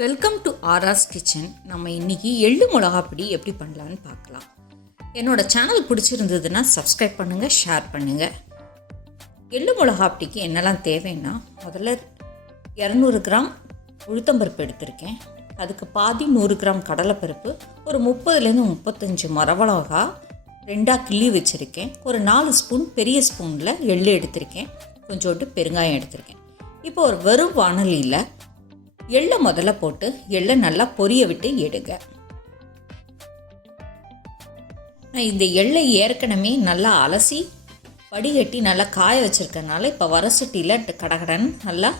Welcome to ஆர்ஆர்ஸ் kitchen. நம்ம இன்றைக்கி எள்ளு மிளகாப்பொடி எப்படி பண்ணலான்னு பார்க்கலாம். என்னோடய சேனல் பிடிச்சிருந்ததுன்னா சப்ஸ்கிரைப் பண்ணுங்கள், ஷேர் பண்ணுங்கள். எள்ளு மிளகாப்பொடிக்கு என்னெல்லாம் தேவைன்னா, முதல்ல 200 கிராம் உளுத்தம்பருப்பு எடுத்திருக்கேன். அதுக்கு பாதி 100 கிராம் கடலைப்பருப்பு, ஒரு 30-35 மரமிளகா 2 கிள்ளி வச்சுருக்கேன். ஒரு 4 ஸ்பூன் பெரிய ஸ்பூனில் எள்ளு எடுத்திருக்கேன். கொஞ்சோண்டு பெருங்காயம் எடுத்திருக்கேன். இப்போ ஒரு வெறும் வாணலியில் எள்ளை முதல்ல போட்டு எள்ளை நல்லா பொரிய விட்டு எடுங்க. நான் இந்த எள்ளை ஏற்கனவே நல்லா அலசி வடிகட்டி நல்லா காய வச்சுருக்கனால இப்போ வடசட்டியில் கடகடன்னு நல்லா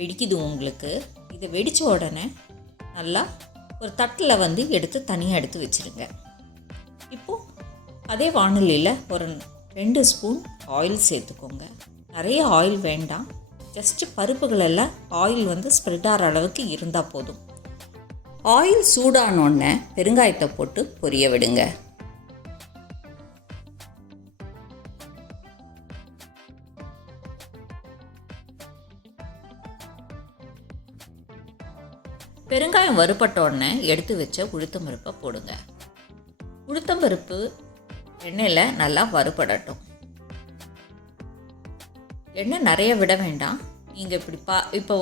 வெடிக்குது உங்களுக்கு. இதை வெடித்த உடனே நல்லா ஒரு தட்டில் எடுத்து தனியாக எடுத்து வச்சுருங்க. இப்போது அதே வாணலியில் ஒரு 2 ஸ்பூன் ஆயில் சேர்த்துக்கோங்க. நிறைய ஆயில் வேண்டாம், ஜஸ்ட்டு பருப்புகளெல்லாம் ஆயில் ஸ்ப்ரெட் ஆகிற அளவுக்கு இருந்தால் போதும். ஆயில் சூடானோடனே பெருங்காயத்தை போட்டு பொரிய விடுங்க. பெருங்காயம் வறுபட்டோடனே எடுத்து வச்ச உளுத்தம்பருப்பை போடுங்க. உளுத்தம்பருப்பு எண்ணெயில் நல்லா வறுபடட்டும். எண்ணெய் நிறைய விட வேண்டாம். நீங்கள் இப்போ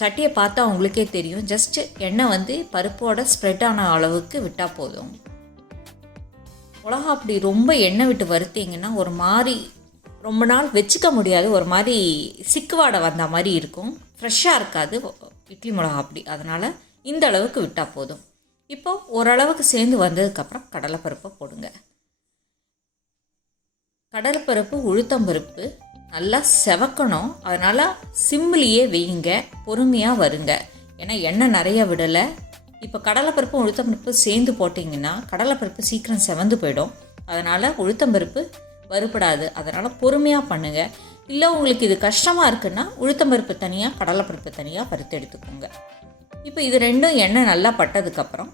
சட்டியை பார்த்தா உங்களுக்கே தெரியும். ஜஸ்ட்டு எண்ணெய் பருப்போட ஸ்ப்ரெட் ஆன அளவுக்கு விட்டால் போதும். மிளகா அப்படி ரொம்ப எண்ணெய் விட்டு வறுத்தீங்கன்னா ஒரு மாதிரி ரொம்ப நாள் வச்சுக்க முடியாது, ஒரு மாதிரி சிக்குவாடை வந்த மாதிரி இருக்கும், ஃப்ரெஷ்ஷாக இருக்காது இட்லி மிளகா அப்படி. அதனால் இந்த அளவுக்கு விட்டால் போதும். இப்போ ஓரளவுக்கு சேர்ந்து வந்ததுக்கப்புறம் கடலைப்பருப்பை போடுங்க. கடலைப்பருப்பு உளுத்தம்பருப்பு நல்லா செவக்கணும். அதனால் சிம்மிலேயே வைங்க, பொறுமையாக வருங்க. ஏன்னா எண்ணெய் நிறைய விடலை. இப்போ கடலைப்பருப்பு உளுத்தம்பருப்பு சேர்ந்து போட்டிங்கன்னா கடலைப்பருப்பு சீக்கிரம் செவந்து போயிடும். அதனால் உளுத்தம்பருப்பு வறுபடாது. அதனால் பொறுமையாக பண்ணுங்கள். இல்லை உங்களுக்கு இது கஷ்டமாக இருக்குன்னா உளுத்தம்பருப்பு தனியாக கடலைப்பருப்பு தனியாக வறுத்து எடுத்துக்கோங்க. இப்போ இது ரெண்டும் எண்ணெய் நல்லா பட்டதுக்கப்புறம்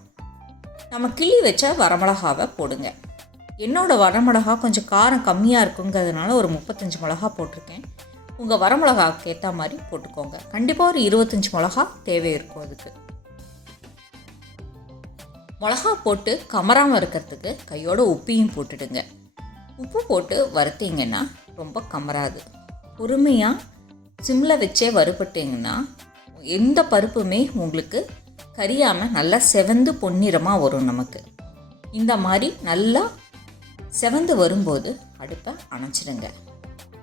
நம்ம கிள்ளி வச்ச வரமிளகாவை போடுங்க. என்னோடய வரமிளகா கொஞ்சம் காரம் கம்மியாக இருக்குங்கிறதுனால ஒரு 35 மிளகா போட்டிருக்கேன். உங்கள் வரமிளகாவுக்கு ஏற்ற மாதிரி போட்டுக்கோங்க. கண்டிப்பாக ஒரு 25 மிளகா தேவை இருக்கும் அதுக்கு. மிளகா போட்டு கமராமல் இருக்கிறதுக்கு கையோட உப்பையும் போட்டுடுங்க. உப்பு போட்டு வறுத்தீங்கன்னா ரொம்ப கமராது. பொறுமையாக சிம்மில் வச்சே வறுபட்டிங்கன்னா எந்த பருப்புமே உங்களுக்கு கரியாமல் நல்லா செவந்து பொன்னிறமாக வரும். நமக்கு இந்த மாதிரி நல்லா செவந்து வரும்போது அடுப்பை அணைச்சிடுங்க.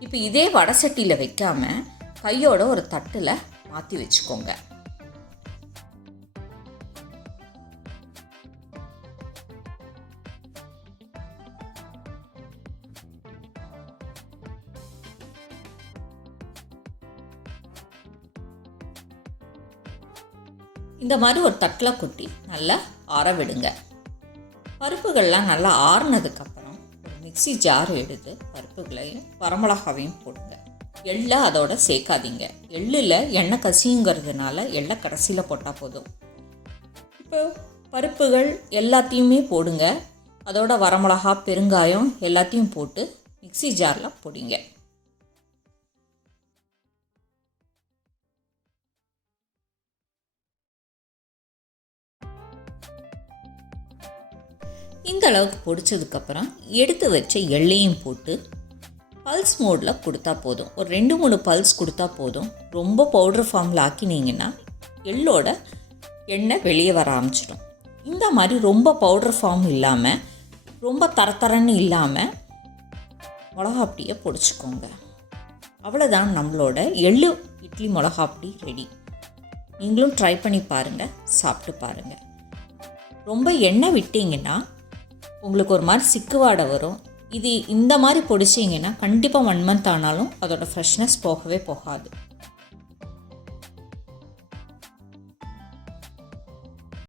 இப்போ இதே வடசட்டியில் வைக்காமல் கையோட ஒரு தட்டில் மாற்றி வச்சுக்கோங்க. இந்த மாதிரி ஒரு தட்டில் கொட்டி நல்லா ஆற விடுங்க. பருப்புகள்லாம் நல்லா ஆறுனதுக்கப்புறம் மிக்ஸி ஜார் எடுத்து பருப்புகளையும் வரமிளகாவையும் போடுங்க. எள்ளை அதோட சேர்க்காதீங்க. எள்ளில் எண்ணெய் கசியுங்கிறதுனால எள்ளை கடைசியில் போட்டால் போதும். இப்போ பருப்புகள் எல்லாத்தையுமே போடுங்க. அதோட வரமிளகா பெருங்காயம் எல்லாத்தையும் போட்டு மிக்ஸி ஜாரில் போடுங்க. இந்த அளவுக்கு பொடிச்சதுக்கப்புறம் எடுத்து வச்ச எள்ளையும் போட்டு பல்ஸ் மோடில் கொடுத்தா போதும். ஒரு 2-3 பல்ஸ் கொடுத்தா போதும். ரொம்ப பவுடர் ஃபார்மில் ஆக்கினீங்கன்னா எள்ளோட எண்ணெய் வெளியே வர ஆரம்பிச்சிடும். இந்த மாதிரி ரொம்ப பவுடர் ஃபார்ம் இல்லாமல் ரொம்ப தரத்தரன்னு இல்லாமல் மிளகாப்பொடியை பொடிச்சிக்கோங்க. அவ்வளோதான், நம்மளோட எள்ளு இட்லி மிளகாப்பொடி ரெடி. நீங்களும் ட்ரை பண்ணி பாருங்கள், சாப்பிட்டு பாருங்கள். ரொம்ப எண்ணெய் விட்டிங்கன்னா உங்களுக்கு ஒரு மாதிரி சிக்குவாடை வரும். இது இந்த மாதிரி பொடிச்சிங்கன்னா கண்டிப்பாக 1 மந்த் ஆனாலும் அதோடய ஃப்ரெஷ்னஸ் போகவே போகாது.